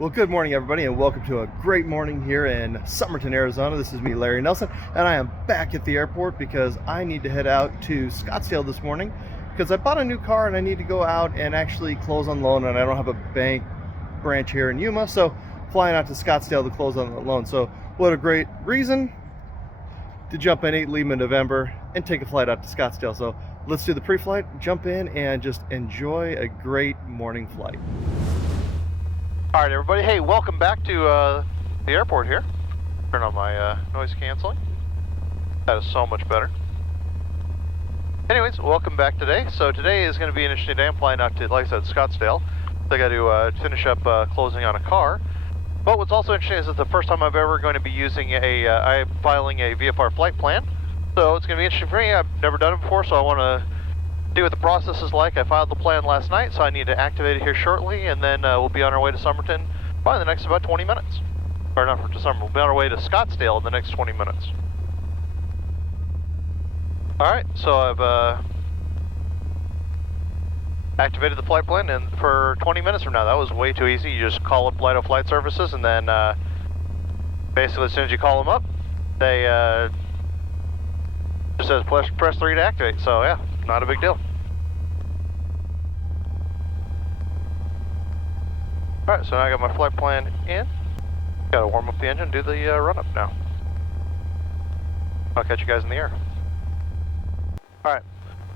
Well, good morning, everybody, and welcome to a great morning here in Somerton, Arizona. This is me, Larry Nelson, and I am back at the airport because I need to head out to Scottsdale this morning because I bought a new car and I need to go out and actually close on loan, and I don't have a bank branch here in Yuma, so flying out to Scottsdale to close on the loan. So what a great reason to jump in 8 Lima November and take a flight out to Scottsdale. So let's do the pre-flight, jump in, and just enjoy a great morning flight. All right, everybody. Hey, welcome back to the airport here. Turn on my noise canceling. That is so much better. Anyways, welcome back today. So today is going to be an interesting day. I'm flying out to, like I said, Scottsdale. I got to finish up closing on a car. But what's also interesting is it's the first time I'm ever going to be using I'm filing a VFR flight plan. So it's going to be interesting for me. I've never done it before, so I want to see what the process is like. I filed the plan last night, so I need to activate it here shortly, and then we'll be on our way to Somerton by the next about 20 minutes. Or not to Somerton, we'll be on our way to Scottsdale in the next 20 minutes. Alright, so I've activated the flight plan, and for 20 minutes from now, that was way too easy. You just call up Lido Flight Services, and then basically as soon as you call them up, they just says press 3 to activate, so yeah. Not a big deal. Alright, so now I got my flight plan in. Gotta warm up the engine, do the run up now. I'll catch you guys in the air. Alright,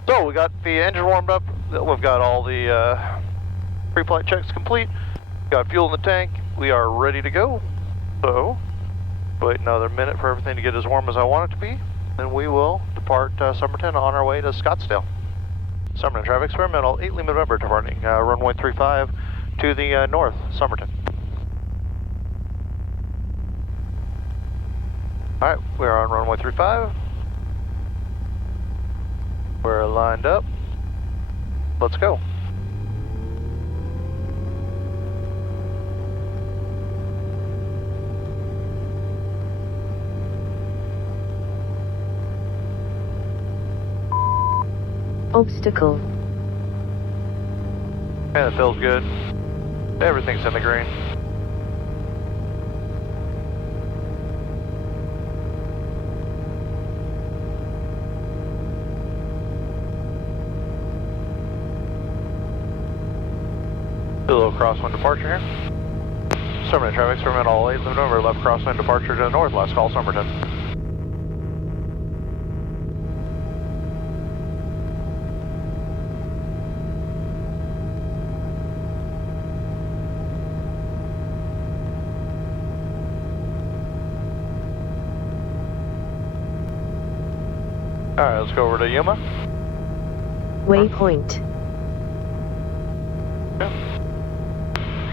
so we got the engine warmed up. We've got all the pre-flight checks complete. Got fuel in the tank. We are ready to go. So, wait another minute for everything to get as warm as I want it to be. Then we will depart Somerton on our way to Scottsdale. Somerton traffic experimental 8 Lima November departing runway 35 to the north, Somerton. Alright, we're on runway 35. We're lined up. Let's go. Obstacle. Yeah, it feels good. Everything's in the green. Do a little crosswind departure here. Somerton traffic, experimental 8 November, left crosswind departure to the north, last call Somerton. Alright, let's go over to Yuma. Waypoint.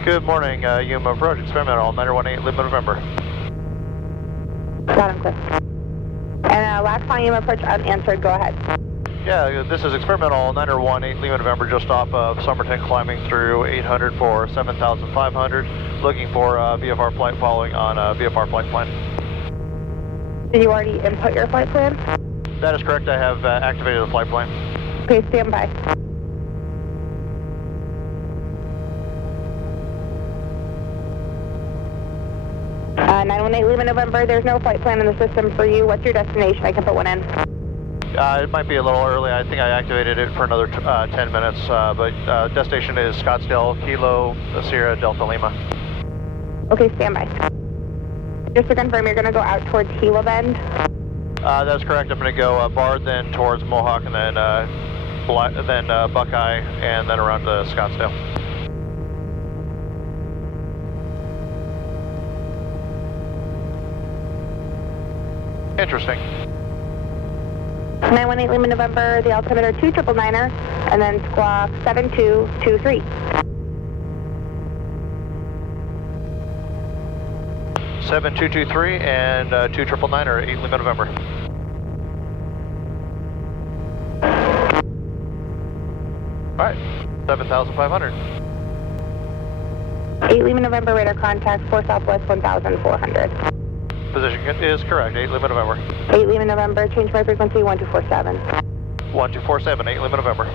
Good morning, Yuma approach, experimental 918 Lima November. Got him, clear. And last call, Yuma approach unanswered, go ahead. Yeah, this is experimental 918 Lima November, just off of Somerton, climbing through 800 for 7,500, looking for VFR flight following on VFR flight plan. Did you already input your flight plan? That is correct, I have activated the flight plan. Okay, stand by. Uh, 918 Lima November, there's no flight plan in the system for you. What's your destination? I can put one in. It might be a little early. I think I activated it for another 10 minutes, but destination is Scottsdale, Kilo, Sierra, Delta Lima. Okay, stand by. Just to confirm, you're going to go out towards Gila Bend? That's correct. I'm going to go Bard, then towards Mohawk, and then Buckeye, and then around to Scottsdale. Interesting. 918 Lima November, the altimeter 2999er, and then squawk 7223. 7223 and 2999 or 8 Lima November. Alright, 7,500. 8 Lima November, radar contact, 4 Southwest 1,400. Position is correct, 8 Lima November. 8 Lima November, change my frequency, 1247. 1247, 8 Lima November.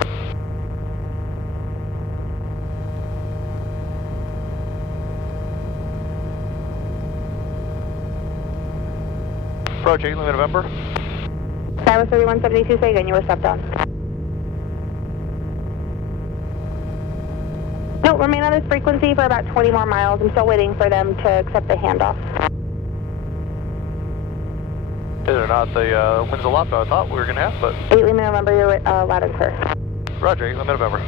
Approach 8 Lima November. That was 3172, say again, you were stepped on. No, remain on this frequency for about 20 more miles. I'm still waiting for them to accept the handoff. They're not the winds of left I thought we were going to have, but... 8 Lima November, you're loud and clear. Roger, 8 Lima November.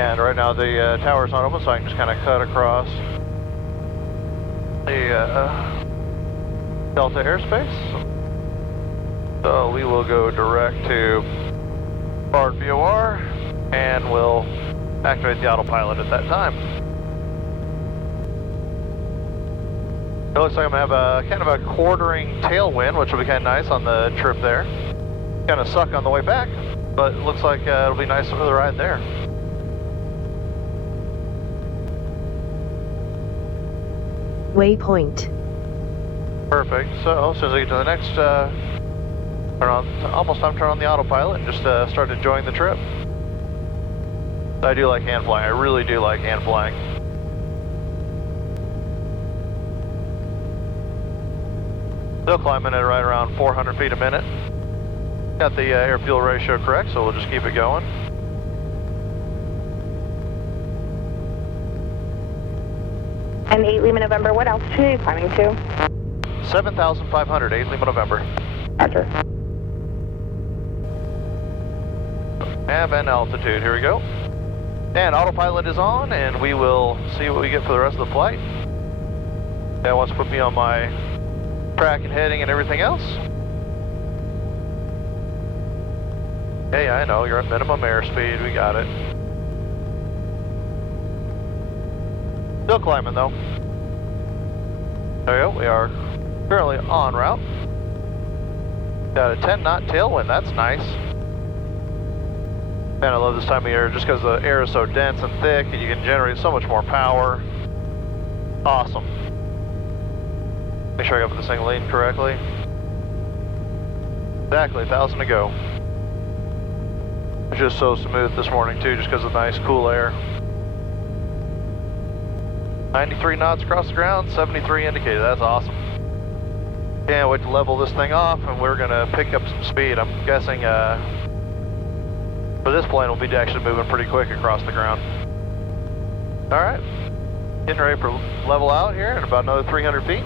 And right now the tower's not open, so I can just kind of cut across the Delta airspace. So we will go direct to BART VOR, and we'll activate the autopilot at that time. It looks like I'm going to have a kind of a quartering tailwind, which will be kind of nice on the trip there. Kind of suck on the way back, but it looks like it'll be nice for the ride there. Waypoint. Perfect. So as soon as I get to the next, almost time to turn on the autopilot and just start enjoying the trip. I do like hand flying. I really do like hand flying. Still climbing at right around 400 feet a minute. Got the air-fuel ratio correct, so we'll just keep it going. And 8 Lima November, what altitude are you climbing to? 7,500, 8 Lima November. Roger. Nav and altitude, here we go. And autopilot is on, and we will see what we get for the rest of the flight. That wants to put me on my track and heading and everything else. Hey, I know, you're at minimum airspeed, we got it. Still climbing though. There we go, we are currently en route. Got a 10 knot tailwind, that's nice. Man, I love this time of year just because the air is so dense and thick and you can generate so much more power. Awesome. Make sure I got this thing leaned correctly. Exactly, 1,000 to go. It's just so smooth this morning too, just because of the nice cool air. 93 knots across the ground, 73 indicated, that's awesome. Can't wait to level this thing off and we're gonna pick up some speed. I'm guessing for this plane we'll be actually moving pretty quick across the ground. Alright, getting ready for level out here in about another 300 feet.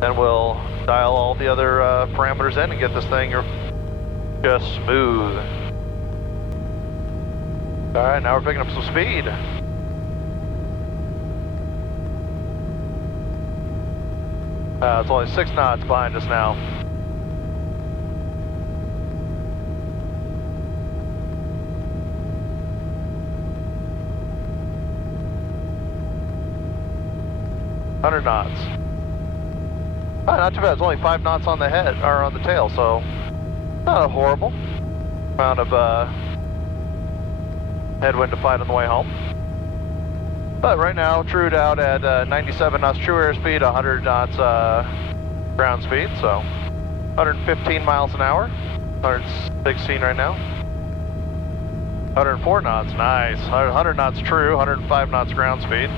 Then we'll dial all the other parameters in and get this thing just smooth. Alright, now we're picking up some speed. It's only 6 knots behind us now. $100 knots. Oh, not too bad. It's only 5 knots on the head or on the tail, so not a horrible amount of headwind to fight on the way home. But right now, trued out at 97 knots true airspeed, 100 knots ground speed, so 115 miles an hour, 116 right now. 104 knots, nice. 100 knots true, 105 knots ground speed.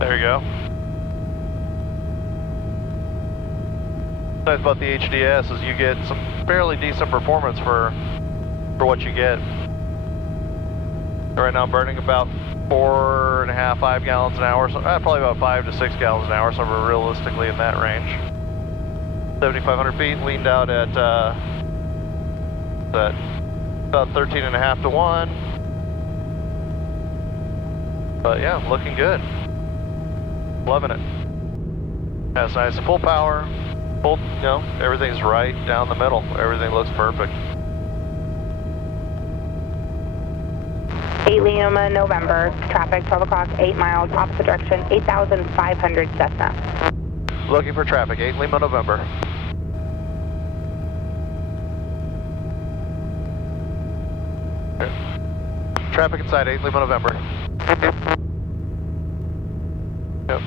There you go. Nice about the HDS is you get some fairly decent performance for what you get. Right now I'm burning about 4.5, 5 gallons an hour, so probably about 5 to 6 gallons an hour, so we're realistically in that range. 7,500 feet, leaned out at about 13.5 to 1. But yeah, looking good. Loving it. That's nice. Full power, full, you know, everything's right down the middle. Everything looks perfect. 8 Lima November, traffic 12 o'clock, 8 miles, opposite direction, 8,500 Cessna. Looking for traffic, 8 Lima November. Traffic inside 8 Lima November. Yep.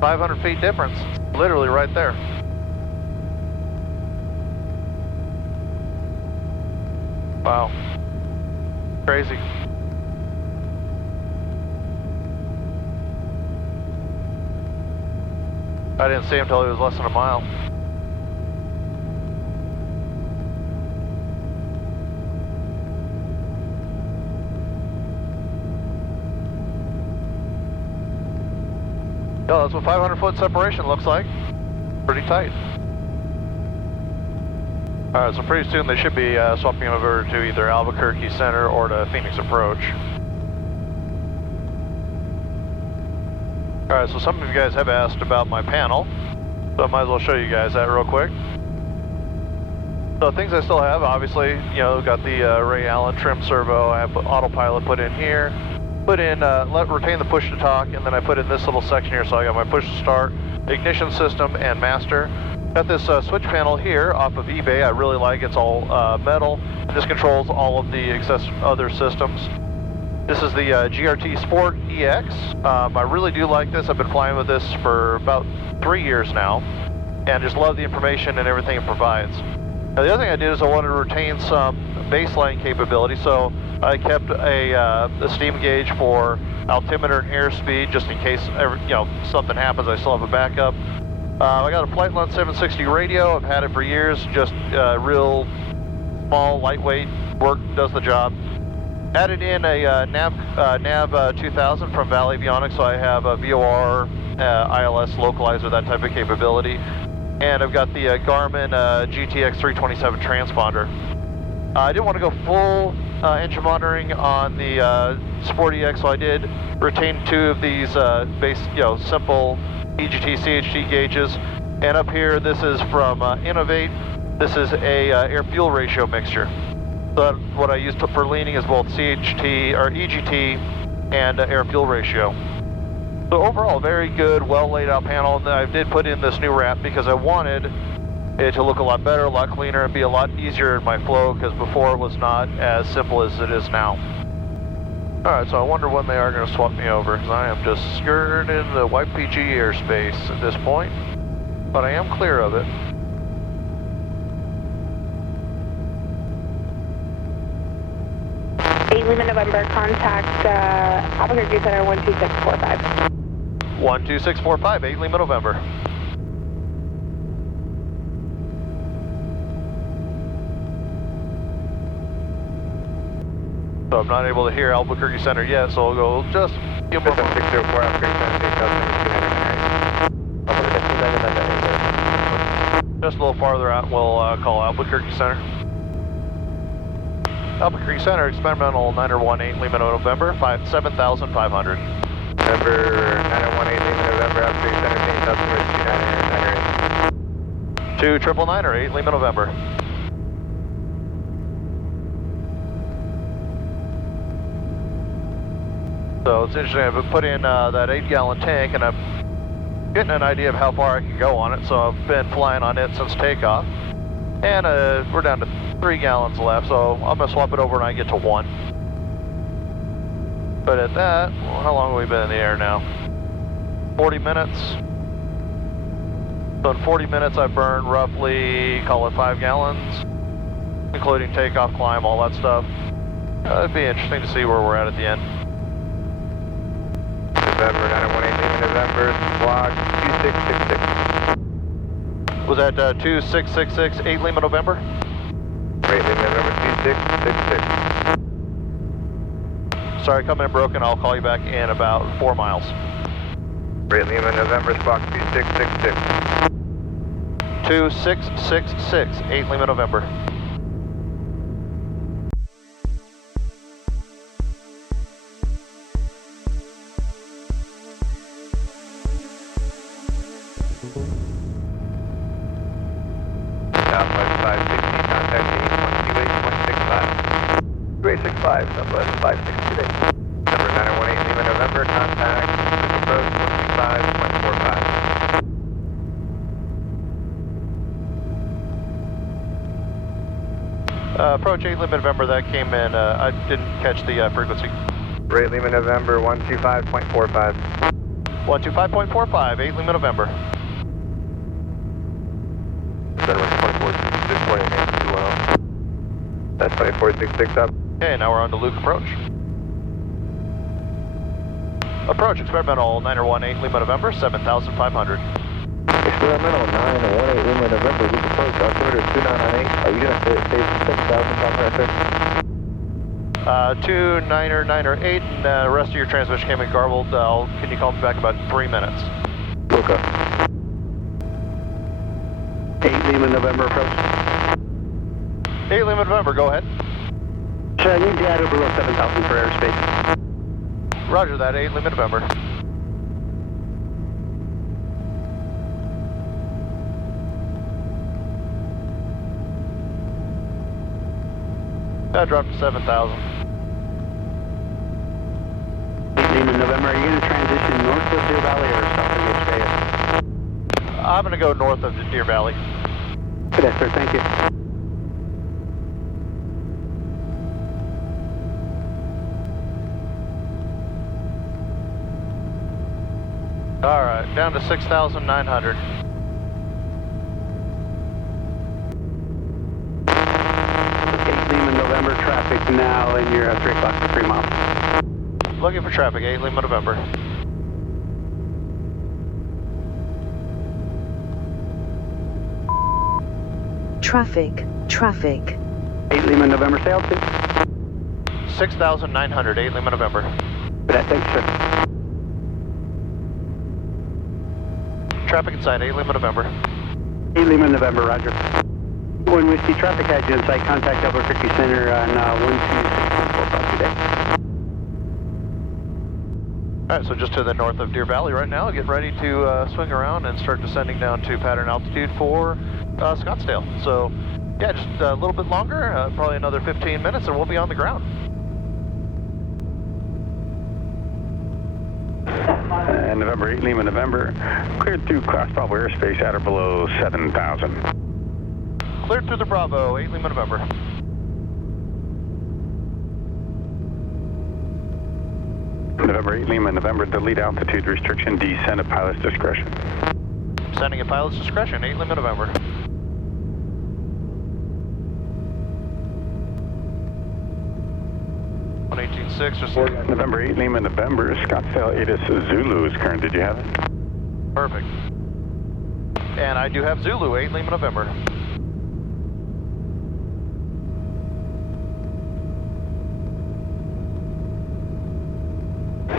500 feet difference, literally right there. Wow. Crazy. I didn't see him until he was less than a mile. Yeah, that's what 500-foot separation looks like. Pretty tight. Alright, so pretty soon they should be swapping over to either Albuquerque Center or to Phoenix Approach. Alright, so some of you guys have asked about my panel, so I might as well show you guys that real quick. So things I still have, obviously, you know, got the Ray Allen trim servo. I have autopilot put in here. Put in, retain the push to talk, and then I put in this little section here, so I got my push to start, ignition system, and master. Got this switch panel here off of eBay. I really like it. It's all metal. This controls all of the other systems. This is the GRT Sport EX. I really do like this. I've been flying with this for about 3 years now, and just love the information and everything it provides. Now, the other thing I did is I wanted to retain some baseline capability, so I kept a steam gauge for altimeter and airspeed, just in case something happens. I still have a backup. I got a Flightline 760 radio. I've had it for years. Just real small, lightweight, does the job. Added in a nav 2000 from Val Avionics, so I have a VOR, ILS localizer, that type of capability. And I've got the Garmin GTX 327 transponder. I didn't want to go full engine monitoring on the Sport EX, so I did retain 2 of these simple EGT, CHT gauges. And up here, this is from Innovate. This is a air-fuel ratio mixture. So what I use for leaning is both CHT or EGT and air-fuel ratio. So overall, very good, well laid out panel. And I did put in this new wrap because I wanted it to look a lot better, a lot cleaner, and be a lot easier in my flow, because before it was not as simple as it is now. Alright, so I wonder when they are going to swap me over, because I am just skirting the YPG airspace at this point, but I am clear of it. Lima November, contact Albuquerque Center 12645. 12645, 8 Lima November. So I'm not able to hear Albuquerque Center yet, so we'll go just a few more. 604 Albuquerque Center, Just a little farther out, we'll call Albuquerque Center. Albuquerque Center, experimental 9018 Lima November, 7500. November 9018 Lima November, Albuquerque Center, Phoenix Customer 299er. 2998 8 Lima November. So it's interesting, I've put in that 8-gallon tank, and I'm getting an idea of how far I can go on it, so I've been flying on it since takeoff. And we're down to 3 gallons left, so I'm going to swap it over when I get to 1. But at that, well, how long have we been in the air now? 40 minutes. So in 40 minutes I burned roughly, call it 5 gallons, including takeoff, climb, all that stuff. It'd be interesting to see where we're at the end. November 9118 Lima November, squawk 2666. Was that 2666 8 Lima November? 8 Lima November 2666. Sorry, coming in broken. I'll call you back in about 4 miles. 8 Lima November, squawk 2666. 2666 8 Lima November. Southwest 560, contact 828.65. 2865, Southwest 560 today. Number 9018 Lima November, contact approach 165.45. Approach 8 Lima November, that came in, I didn't catch the frequency. 8 Lima November, 125.45. 125.45, 8 Lima November. That's 2466 up. Okay, now we're on to Luke approach. Approach, experimental 918 Lima November, 7500. Experimental 918 Lima November, we approach altimeter 2998. Are you going to save 6,000 time right there? 2998, and the rest of your transmission came in garbled. Can you call me back in about 3 minutes? Okay. 8 Lima November approach. 8 Lima November, go ahead. Sure, I need data below 7,000 for airspace. Roger that, 8 Lima November. That dropped to 7,000. 8 Lima November, are you going to transition north of Deer Valley or south of the Australia? I'm going to go north of the Deer Valley. Good day, sir, thank you. All right, down to 6,900. Lima November traffic now, and you're at 3 o'clock to 3 miles. Looking for traffic, 8 Lima November. Traffic, traffic. 8 Lima November, say altitude. 6,900, 8 Lima November. Good, thank you, sir. Traffic inside, 8 Lima November. 8 Lima November, roger. When we see traffic had you in sight, contact Albuquerque Center on 12614 today. All right, so just to the north of Deer Valley right now, getting ready to swing around and start descending down to pattern altitude for Scottsdale. So, yeah, just a little bit longer, probably another 15 minutes, and we'll be on the ground. November 8 Lima November, cleared through Class Bravo airspace at or below 7,000. Cleared through the Bravo, 8 Lima November. November 8 Lima November, delete altitude restriction, descend at pilot's discretion. Descending at pilot's discretion, 8 Lima November. November 8 Lima November, Scottsdale ATIS Zulu is current. Did you have it? Perfect. And I do have Zulu, 8 Lima November.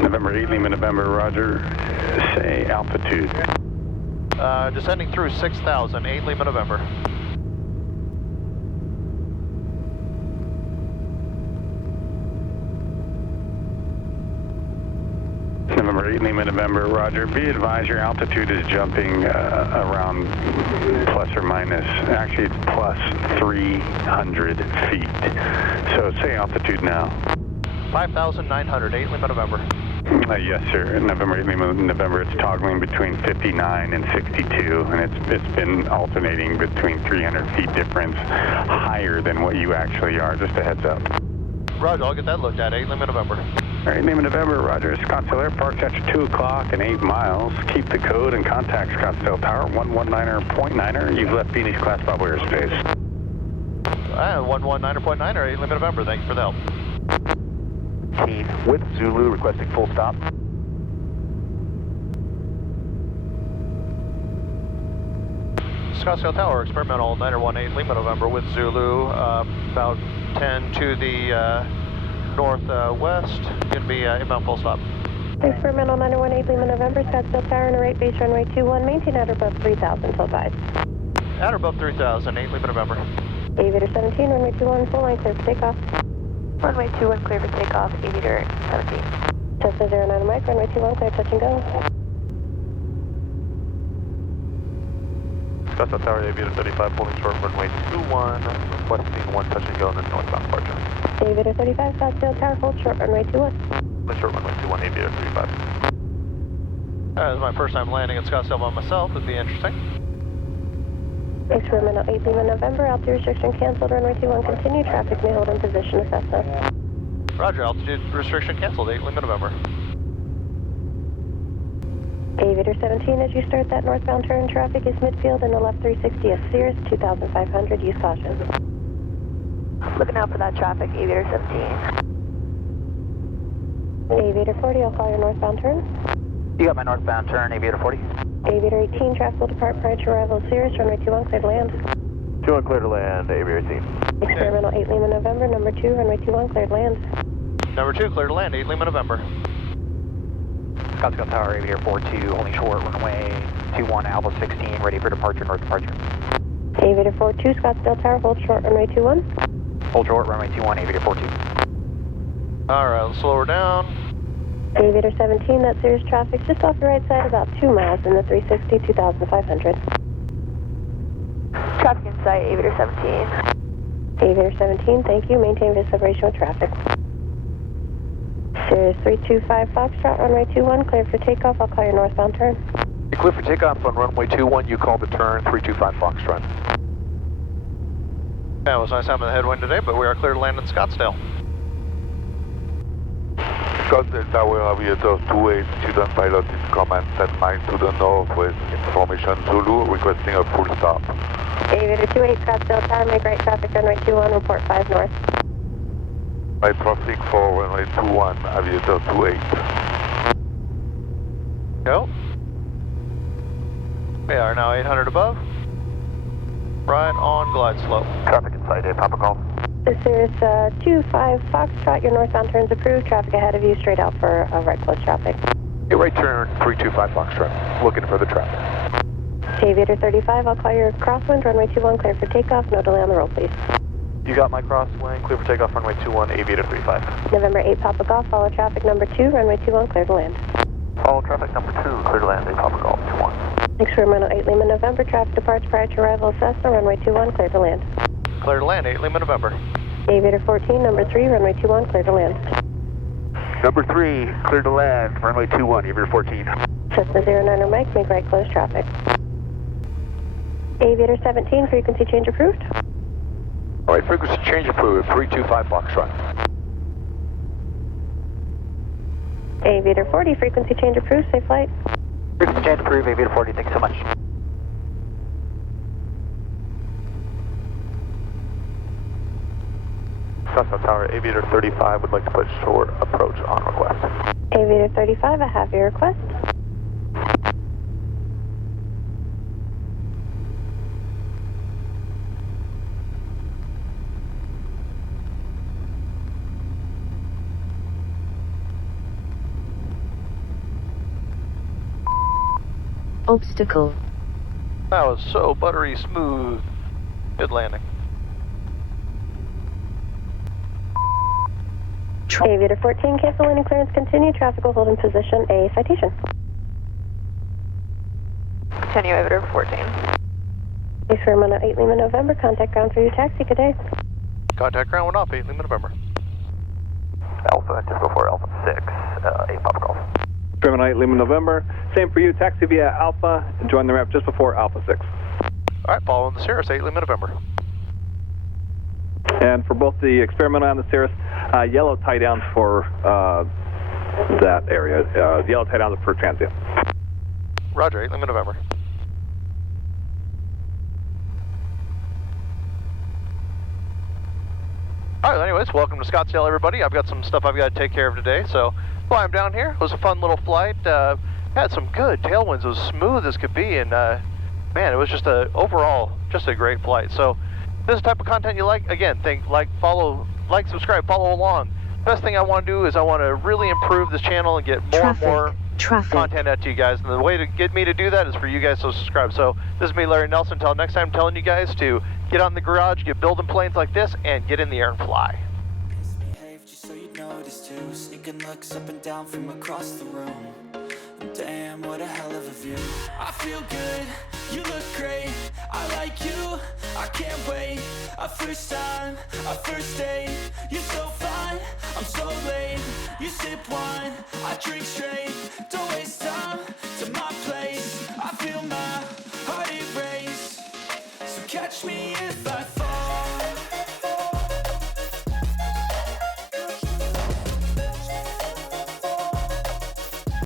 November 8 Lima November, roger. Say altitude. Descending through 6,000, 8 Lima November. November 8 Lima November, roger. Be advised your altitude is jumping around plus or minus, actually it's plus 300 feet. So say altitude now. 5,900, 8 Lima November. Yes, sir. November 8 Lima November, it's toggling between 59 and 62, and it's been alternating between 300 feet difference higher than what you actually are. Just a heads up. Roger, I'll get that looked at, 8 Lima November. All right, Lima November, roger. Scottsdale Airport, after 2 o'clock and 8 miles. Keep the code and contact Scottsdale Tower, 119.9er. You've left Phoenix Class Bravo airspace. 119.9er, 8 Lima November. Thank you for the help. With Zulu requesting full stop. Scottsdale Tower, experimental 918 Lima November with Zulu, about 10 to the northwest, going to be inbound full stop. Experimental 918 Lima November, Scottsdale Tower, and a rate base runway 21, maintain at or above 3,000 till 5. At or above 3,000, 8 Lima November. Aviator 17, runway 21, full line clear for takeoff. Runway 21 clear for takeoff, Aviator 17. Cessna 09 Mike, runway 21 clear, touch and go. Scottsdale Tower, Aviator 35, holding short runway 21, requesting 1 touch and go on the northbound departure. Aviator 35, Scottsdale Tower, hold short runway 21. Holding short runway 21, Aviator 35. This is my first time landing at Scottsdale by myself, it'd be interesting. Experimental 8 Lima November, altitude restriction canceled, runway 21 continue, traffic may hold in position, Cessna. Roger, altitude restriction canceled, 8 Lima November. Aviator 17, as you start that northbound turn, traffic is midfield and the left 360 is Sears, 2,500, use caution. Looking out for that traffic, Aviator 17. Aviator 40, I'll call your northbound turn. You got my northbound turn, Aviator 40. Aviator 18, traffic will depart prior to arrival of Cirrus, runway 21, clear to land. 21 clear to land, Aviator 18. Experimental 8 Lima November, number 2, runway 21, clear to land. Number 2, clear to land, 8 Lima November. Scottsdale Tower, Aviator 42, holding short, runway 21, Alpha 16, ready for departure, north departure. Aviator 42, Scottsdale Tower, hold short, runway 21. Hold short, runway 21, Aviator 42. Alright, let's slow her down. Aviator 17, that Cirrus traffic just off your right side, about 2 miles in the 360, 2,500. Traffic in sight, Aviator 17. Aviator 17, thank you. Maintain visual separation with traffic. Cirrus 325 Foxtrot, runway 21, clear for takeoff. I'll call your northbound turn. You're clear for takeoff on runway 21. You call the turn 325 Foxtrot. Yeah, it was nice having the headwind today, but we are clear to land in Scottsdale. Scottsdale Tower, Aviator 28, student pilot in command, 10 miles to the northwest, information Zulu, requesting a full stop. Aviator 28, Scottsdale Tower, make right traffic, runway 21, report 5 north. Right traffic for runway 21, Aviator 28. Go. We are now 800 above. Right on glide slope. Traffic in sight, Papa call. Cirrus 25 Foxtrot, your northbound turn's approved. Traffic ahead of you, straight out for right close traffic. Hey, right turn 325 Foxtrot. Looking for the traffic. Aviator 35, I'll call your crosswind, runway 21, clear for takeoff. No delay on the roll, please. You got my crosswind, clear for takeoff, runway 21, Aviator 35. November 8, Papa Golf, follow traffic number 2, runway 21, clear to land. Follow traffic number 2, clear to land, Papa Golf 21. Experimental 8 Lima November, traffic departs prior to arrival of Cessna, runway 21, clear to land. Clear to land, 8 Lima November. Aviator 14, number 3, runway 21, clear to land. Number 3, clear to land, runway 21, Aviator 14. Cessna 09er Mike, make right close traffic. Aviator 17, frequency change approved. All right, frequency change approved, 325 Foxtrot. Aviator 40, frequency change approved, safe flight. Frequency change approved, Aviator 40, thanks so much. Scottsdale Tower, Aviator 35 would like to put short approach on request. Aviator 35, I have your request. Obstacle. That was so buttery smooth. Good landing. Aviator 14, cancel landing clearance continue. Traffic will hold in position. A citation. Continue, Aviator 14. Experimental 8 Lima November, contact ground for your taxi. Good day. Contact ground went off, 8 Lima November. Alpha, just before Alpha 6, 8 Papa Golf. Experimental 8 Lima November, same for you, taxi via Alpha, and join the ramp just before Alpha 6. Alright, following the Cirrus, 8 Lima November. And for both the experimental and the Cirrus, yellow tie downs for that area. Yellow tie downs for transient. Roger, 8 Lima November. Alright, anyways, welcome to Scottsdale, everybody. I've got some stuff I've got to take care of today, so fly I'm down here. It was a fun little flight. Had some good tailwinds. It was smooth as could be, and man, it was just overall just a great flight. So this is the type of content you like, again, subscribe, follow along. Best thing I want to do is I want to really improve this channel and get more and more content out to you guys. And the way to get me to do that is for you guys to subscribe. So this is me, Larry Nelson. Until next time, I'm telling you guys to get out in the garage, get building planes like this, and get in the air and fly. Just so you notice too, sneaking looks up and down from across the room. Damn, what a hell of a view. I feel good, you look great, I like you, I can't wait. A first time, a first date, you're so fine, I'm so late. You sip wine, I drink straight, don't waste time to my place. I feel my heart erase, so catch me if I